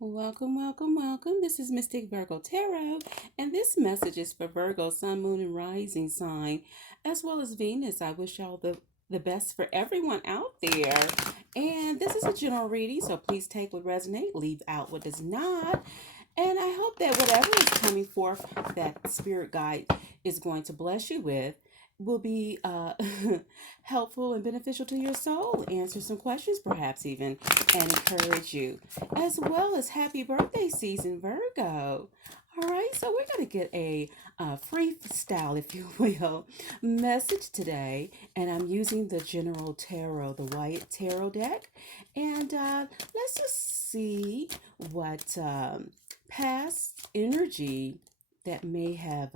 Welcome, welcome, welcome. This is Mystic Virgo Tarot, and this message is for Virgo, Sun, Moon, and Rising sign, as well as Venus. I wish y'all the best for everyone out there. And this is a general reading, so please take what resonates, leave out what does not. And I hope that whatever is coming forth that Spirit Guide is going to bless you with will be helpful and beneficial to your soul. Answer some questions, perhaps even, and encourage you. As well as happy birthday season, Virgo. All right, so we're going to get a freestyle, if you will, message today. And I'm using the General Tarot, the White Tarot deck. And let's just see what past energy that may have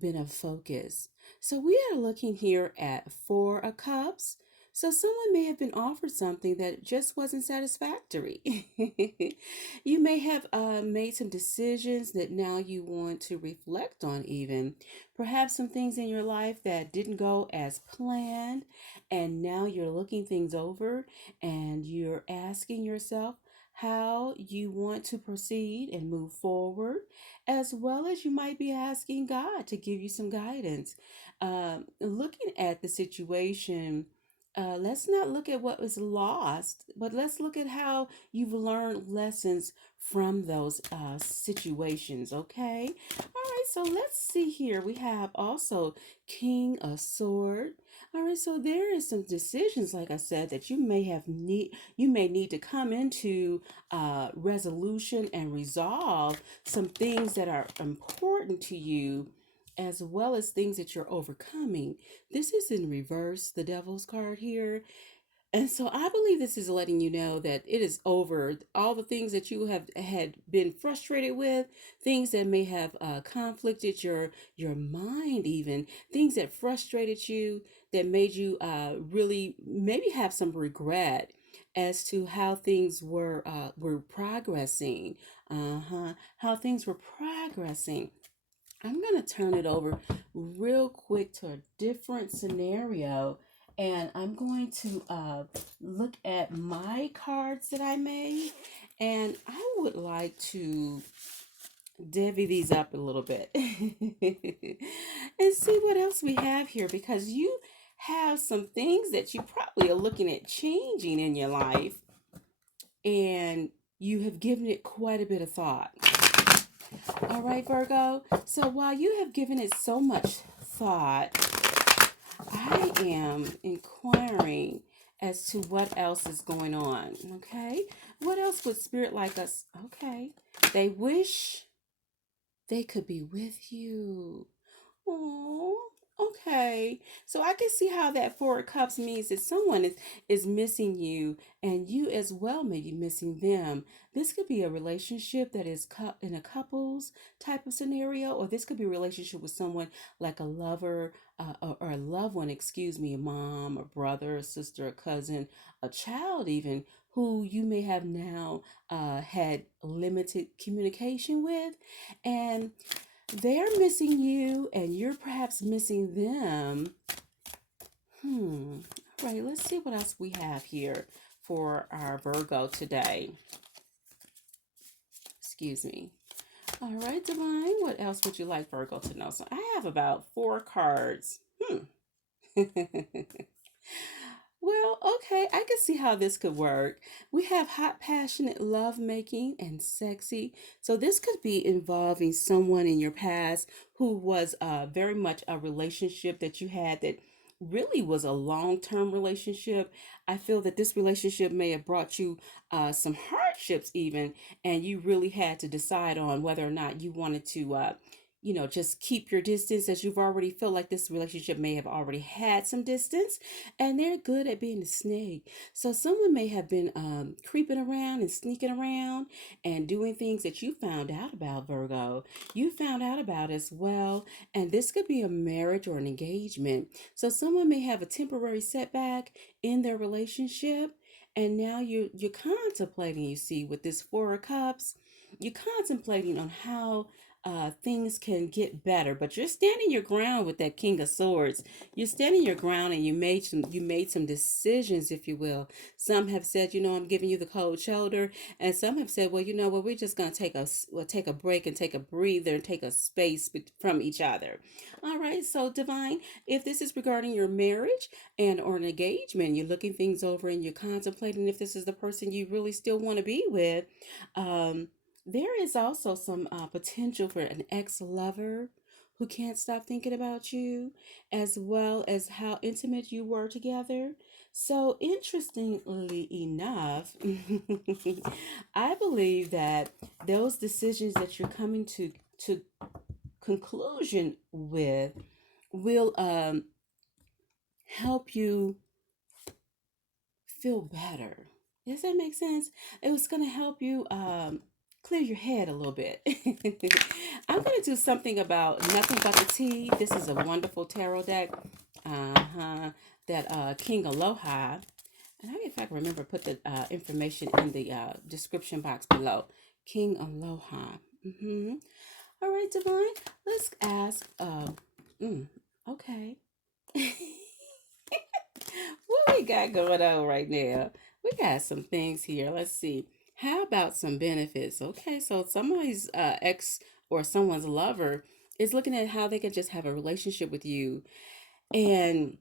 been of focus. So we are looking here at Four of Cups. So someone may have been offered something that just wasn't satisfactory. You may have made some decisions that now you want to reflect on, even. Perhaps some things in your life that didn't go as planned, and now you're looking things over and you're asking yourself how you want to proceed and move forward, as well as you might be asking God to give you some guidance. Looking at the situation, let's not look at what was lost, but let's look at how you've learned lessons from those situations, okay? All right, so let's see here. We have also King of Sword. All right, so there is some decisions, like I said, that you may need to come into resolution and resolve some things that are important to you, as well as things that you're overcoming. This is in reverse, the devil's card here. And so I believe this is letting you know that it is over. All the things that you have had been frustrated with, things that may have conflicted your mind, even things that frustrated you, that made you really maybe have some regret as to how things were progressing. How things were progressing. I'm going to turn it over real quick to a different scenario. And I'm going to look at my cards that I made. And I would like to divvy these up a little bit and see what else we have here, because you have some things that you probably are looking at changing in your life, and you have given it quite a bit of thought. All right, Virgo. So while you have given it so much thought, I am inquiring as to what else is going on. Okay. What else would Spirit like us? Okay. They wish they could be with you. Oh, okay. So I can see how that Four of Cups means that someone is missing you, and you as well may be missing them. This could be a relationship that is in a couples type of scenario, or this could be a relationship with someone like a lover, or a loved one, excuse me, a mom, a brother, a sister, a cousin, a child, even, who you may have now had limited communication with. And they're missing you, and you're perhaps missing them. All right, let's see what else we have here for our Virgo today. Excuse me. All right, Divine, what else would you like Virgo to know? So I have about four cards. Well, okay, I can see how this could work. We have hot, passionate love making and sexy. So this could be involving someone in your past who was very much a relationship that you had that really was a long-term relationship. I feel that this relationship may have brought you some hardships even, and you really had to decide on whether or not you wanted to just keep your distance, as you've already felt like this relationship may have already had some distance, and they're good at being a snake. So someone may have been creeping around and sneaking around and doing things that you found out about, Virgo. You found out about as well, and this could be a marriage or an engagement. So someone may have a temporary setback in their relationship, and now you're contemplating. You see, with this Four of Cups, you're contemplating on how things can get better. But you're standing your ground with that King of Swords. You're standing your ground, and you made some decisions, if you will. Some have said, I'm giving you the cold shoulder, and some have said, well, we're just gonna take a break and take a breather and take a space from each other. All right, so divine, if this is regarding your marriage and or an engagement, you're looking things over and you're contemplating if this is the person you really still want to be with. Um, there is also some potential for an ex lover who can't stop thinking about you, as well as how intimate you were together. So, interestingly enough, I believe that those decisions that you're coming to conclusion with will help you feel better. Does that make sense? It was going to help you clear your head a little bit. I'm going to do something about nothing but the tea. This is a wonderful tarot deck. Uh-huh. That King Aloha. And I if I can remember, put the information in the description box below. King Aloha. All right, Divine. Let's ask. Okay. What we got going on right now? We got some things here. Let's see. How about some benefits? Okay, so somebody's ex or someone's lover is looking at how they can just have a relationship with you, and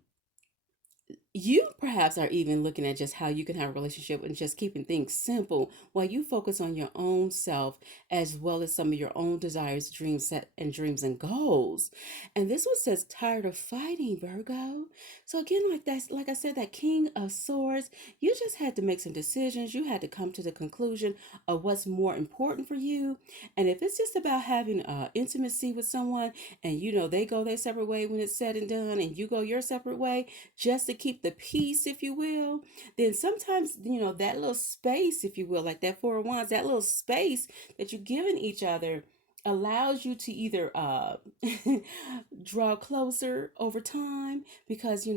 you perhaps are even looking at just how you can have a relationship and just keeping things simple while you focus on your own self as well as some of your own desires, dreams and goals. And this one says tired of fighting, Virgo. So again, like I said, that King of Swords, you just had to make some decisions. You had to come to the conclusion of what's more important for you. And if it's just about having intimacy with someone, and they go their separate way when it's said and done, and you go your separate way, just to keep the peace, if you will, then sometimes, that little space, if you will, like that Four of Wands, that little space that you're giving each other allows you to either draw closer over time because,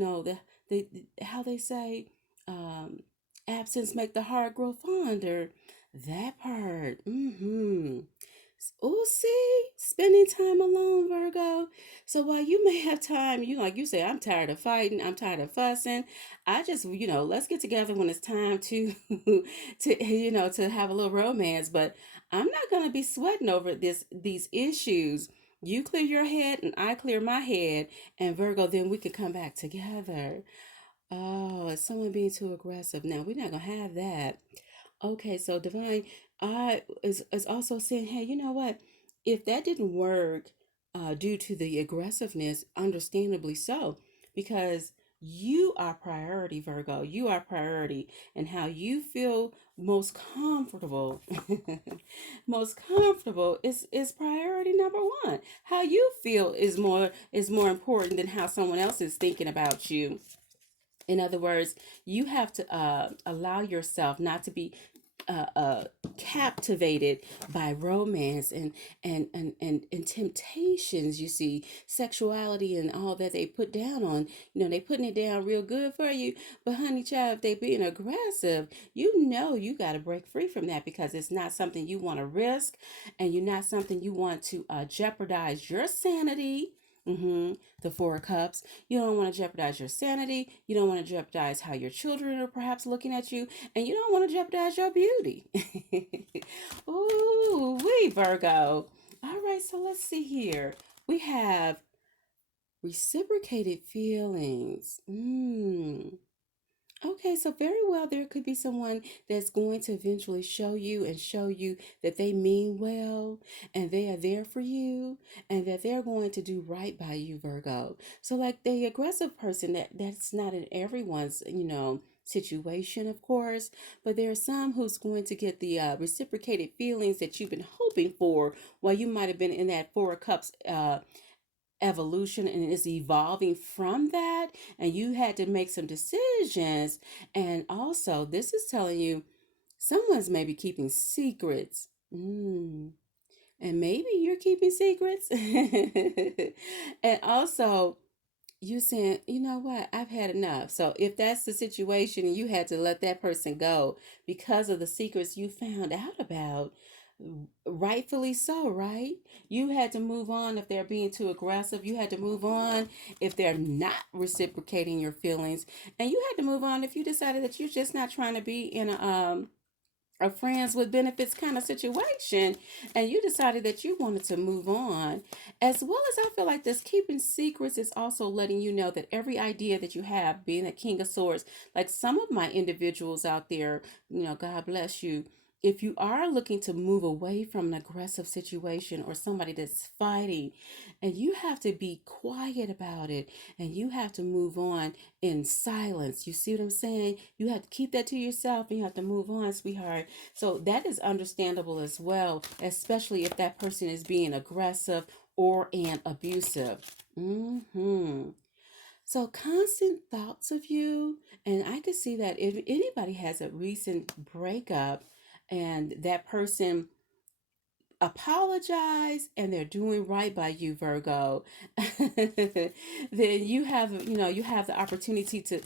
how they say, absence make the heart grow fonder. That part. Oh, see, spending time alone, Virgo. So while you may have time, like you say, I'm tired of fighting, I'm tired of fussing. I just, let's get together when it's time to, to have a little romance. But I'm not gonna be sweating over these issues. You clear your head and I clear my head, and Virgo, then we can come back together. Oh, is someone being too aggressive? Now we're not gonna have that. Okay, so Divine, I is also saying, hey, you know what? If that didn't work, due to the aggressiveness, understandably so, because you are priority, Virgo. You are priority, and how you feel most comfortable, most comfortable is priority number one. How you feel is more important than how someone else is thinking about you. In other words, you have to allow yourself not to be captivated by romance and temptations. You see, sexuality and all that they put down on. They putting it down real good for you. But honey child, if they being aggressive, you got to break free from that because it's not something you want to risk, and you're not something you want to jeopardize your sanity. The Four of Cups. You don't want to jeopardize your sanity. You don't want to jeopardize how your children are perhaps looking at you. And you don't want to jeopardize your beauty. Ooh, we Virgo. All right, so let's see here. We have reciprocated feelings. Okay, so very well, there could be someone that's going to eventually show you that they mean well and they are there for you and that they're going to do right by you, Virgo. So, like the aggressive person, that's not in everyone's, situation, of course, but there are some who's going to get the reciprocated feelings that you've been hoping for while you might have been in that Four of Cups evolution and is evolving from that, and you had to make some decisions. And also this is telling you someone's maybe keeping secrets. And maybe you're keeping secrets. And also you saying, you know what, I've had enough. So if that's the situation and you had to let that person go because of the secrets you found out about, Rightfully so, right? You had to move on if they're being too aggressive. You had to move on if they're not reciprocating your feelings. And you had to move on if you decided that you're just not trying to be in a friends with benefits kind of situation, and you decided that you wanted to move on. As well as, I feel like this keeping secrets is also letting you know that every idea that you have, being a king of swords, like some of my individuals out there, God bless you, if you are looking to move away from an aggressive situation or somebody that's fighting, and you have to be quiet about it, and you have to move on in silence. You see what I'm saying? You have to keep that to yourself, and you have to move on, sweetheart. So that is understandable as well, especially if that person is being aggressive or and abusive. So constant thoughts of you, and I could see that if anybody has a recent breakup and that person apologize and they're doing right by you, Virgo, then you have the opportunity to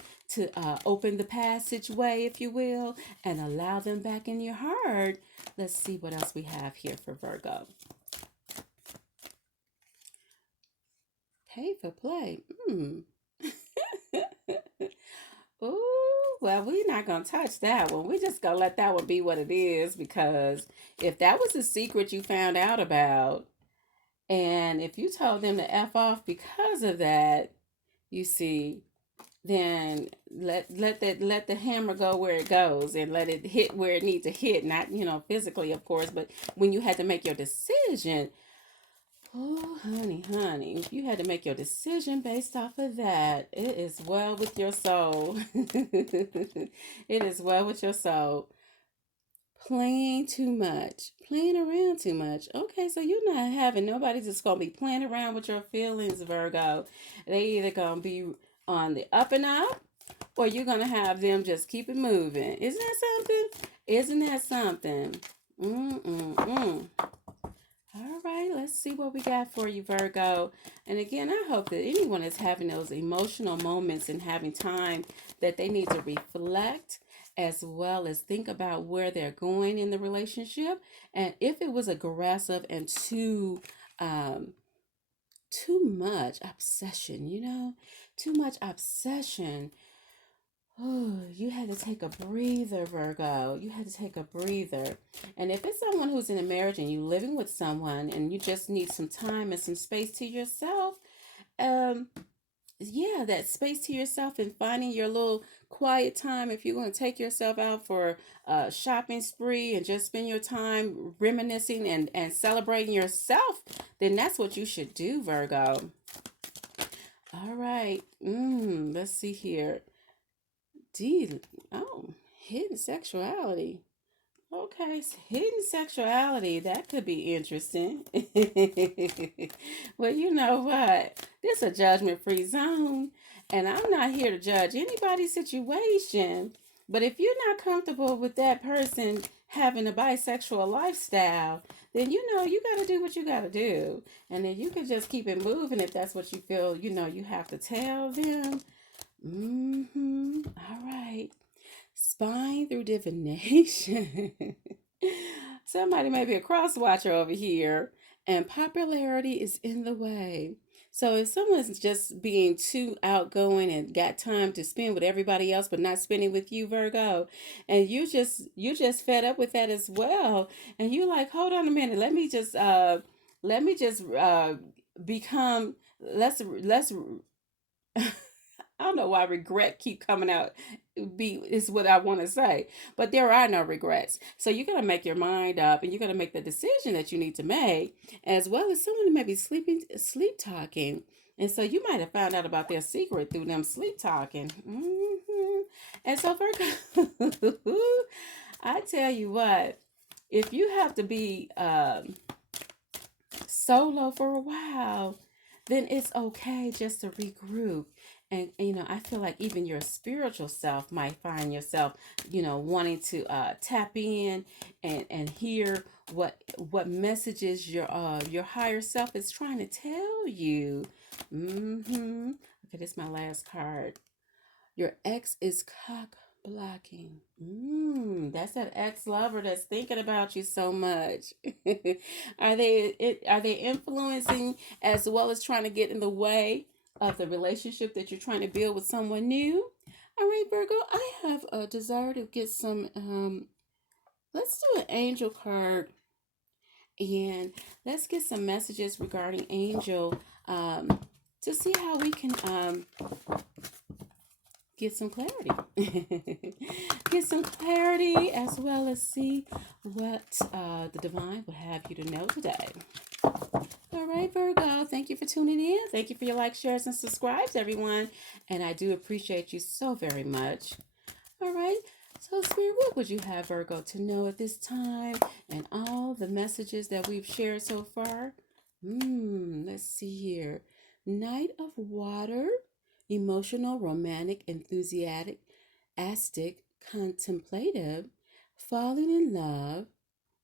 open the passageway, if you will, and allow them back in your heart. Let's see what else we have here for Virgo. Pay for play. Ooh, well, we're not gonna touch that one. We're just gonna let that one be what it is, because if that was a secret you found out about, and if you told them to F off because of that, you see, then let the hammer go where it goes, and let it hit where it needs to hit, not physically, of course, but when you had to make your decision. Oh, honey, if you had to make your decision based off of that, it is well with your soul. It is well with your soul. Playing too much, playing around too much. Okay, so you're not having nobody just gonna be playing around with your feelings, Virgo. They either gonna be on the up and up, or you're gonna have them just keep it moving. Isn't that something? Isn't that something? Mm-mm-mm. All right, let's see what we got for you, Virgo. And again, I hope that anyone is having those emotional moments and having time that they need to reflect, as well as think about where they're going in the relationship. And if it was aggressive and too much obsession, too much obsession. Oh, you had to take a breather, Virgo. You had to take a breather. And if it's someone who's in a marriage and you're living with someone and you just need some time and some space to yourself, um, yeah, that space to yourself and finding your little quiet time. If you're going to take yourself out for a shopping spree and just spend your time reminiscing and celebrating yourself, then that's what you should do, Virgo. All right. Let's see here. D. Oh, hidden sexuality. Okay, hidden sexuality. That could be interesting. Well, you know what? This is a judgment-free zone, and I'm not here to judge anybody's situation. But if you're not comfortable with that person having a bisexual lifestyle, then you got to do what you got to do, and then you can just keep it moving if that's what you feel. You have to tell them. All right. Spying through divination. Somebody may be a cross watcher over here, and popularity is in the way. So if someone's just being too outgoing and got time to spend with everybody else but not spending with you, Virgo, and you just fed up with that as well, and you like, hold on a minute, let me just become let's I don't know why regret keep coming out. Be is what I want to say, but there are no regrets. So you got to make your mind up, and you got to make the decision that you need to make, as well as someone who may be sleep talking, and so you might have found out about their secret through them sleep talking. And so, Virgo, I tell you what, if you have to be solo for a while, then it's okay just to regroup. And I feel like even your spiritual self might find yourself, wanting to tap in and hear what messages your higher self is trying to tell you. Okay, this is my last card. Your ex is cock Blocking. That's that ex-lover that's thinking about you so much. Are they influencing as well as trying to get in the way of the relationship that you're trying to build with someone new? All right, Virgo, I have a desire to get some let's do an angel card, and let's get some messages regarding angel um to see how we can get some clarity. Get some clarity as well as see what the divine would have you to know today. All right, Virgo, thank you for tuning in. Thank you for your likes, shares, and subscribes, everyone. And I do appreciate you so very much. All right, so Spirit, what would you have Virgo to know at this time and all the messages that we've shared so far? Let's see here. Knight of Water, emotional, romantic, enthusiastic, contemplative, falling in love,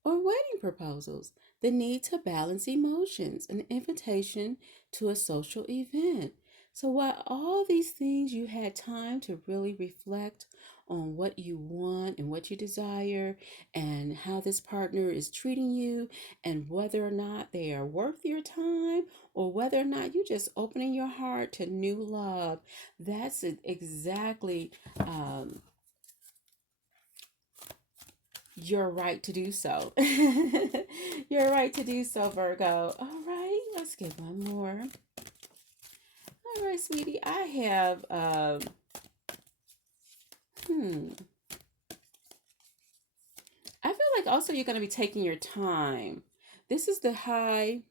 or wedding proposals. The need to balance emotions, an invitation to a social event. So, while all these things you had time to really reflect on what you want and what you desire, and how this partner is treating you, and whether or not they are worth your time, or whether or not you just opening your heart to new love, that's exactly your right to do so. Your right to do so, Virgo. All right, let's get one more. All right, sweetie, I have hmm. I feel like also you're going to be taking your time. This is the High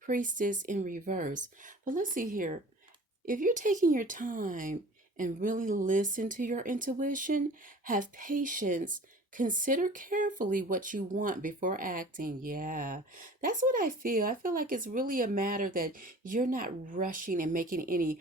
Priestess in reverse. But let's see here. If you're taking your time and really listen to your intuition, have patience, consider carefully what you want before acting. Yeah, that's what I feel. I feel like it's really a matter that you're not rushing and making any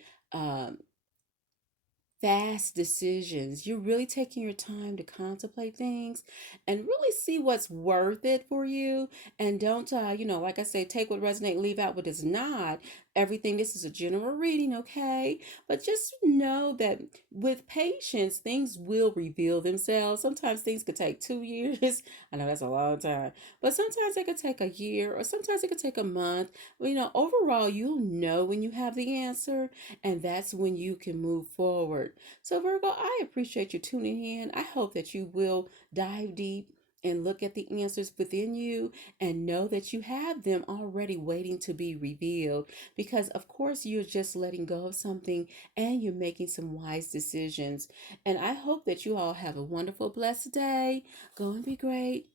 fast decisions. You're really taking your time to contemplate things and really see what's worth it for you. And don't, like I say, take what resonates, leave out what does not. Everything, this is a general reading, okay? But just know that with patience, things will reveal themselves. Sometimes things could take 2 years. I know that's a long time, but sometimes it could take a year, or sometimes it could take a month. Well, overall, you'll know when you have the answer, and that's when you can move forward. So, Virgo, I appreciate you tuning in. I hope that you will dive deep and look at the answers within you and know that you have them already waiting to be revealed, because of course you're just letting go of something and you're making some wise decisions. And I hope that you all have a wonderful blessed day. Go and be great.